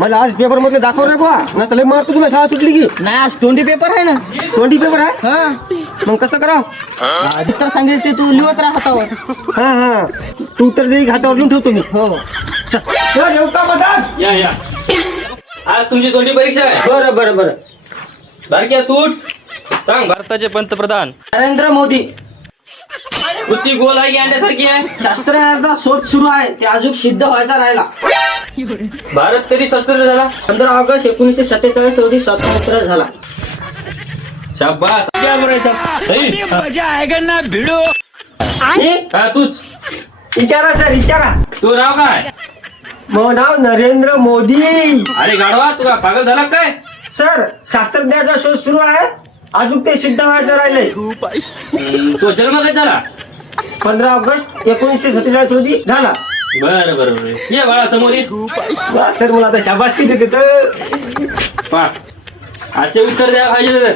मला आज पेपर मध्ये दाखव रे बा ना तर लय मारतो तुला शाळा सुटली की नाही आज तोंडी पेपर आहे ना. तोंडी पेपर आहे हा मग कसं करा आधी तर सांगेल ते तू लिहत राहा हातावर. हा हा तू तर दे हातावर लिहून ठेवतो मी हो चल येऊ का मधात या आज तुमची तोंडी परीक्षा आहे. बरं बरं बरं बारक्या तूट सांग. भारताचे पंतप्रधान नरेंद्र मोदी. वृत्ती गोल आहे की अंड्यासारखी आहे. शास्त्रज्ञांचा शोध सुरू आहे ते अजून सिद्ध व्हायचा राहिला. भारत कधी स्वतंत्र झाला. 15 ऑगस्ट 1947 रोजी स्वातंत्र्य झाला. शाबास क्या बोलायचं. सही हे? हा तूच. विचारा सर विचारा. तू नाव काय. मग नाव नरेंद्र मोदी. अरे गाढवा तू का पागल झाला काय. सर शास्त्रज्ञाचा शोध सुरू आहे अजून ते सिद्ध व्हायचं राहिलंय. तो जन्म कधी झाला. 15 ऑगस्ट 1947 रोजी झाला. बरं बरं बरं ये बाळा समोर ये. सर मला आता शाबासकी देते तर पहा असे उत्तर द्या पाहिजे.